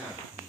Yeah.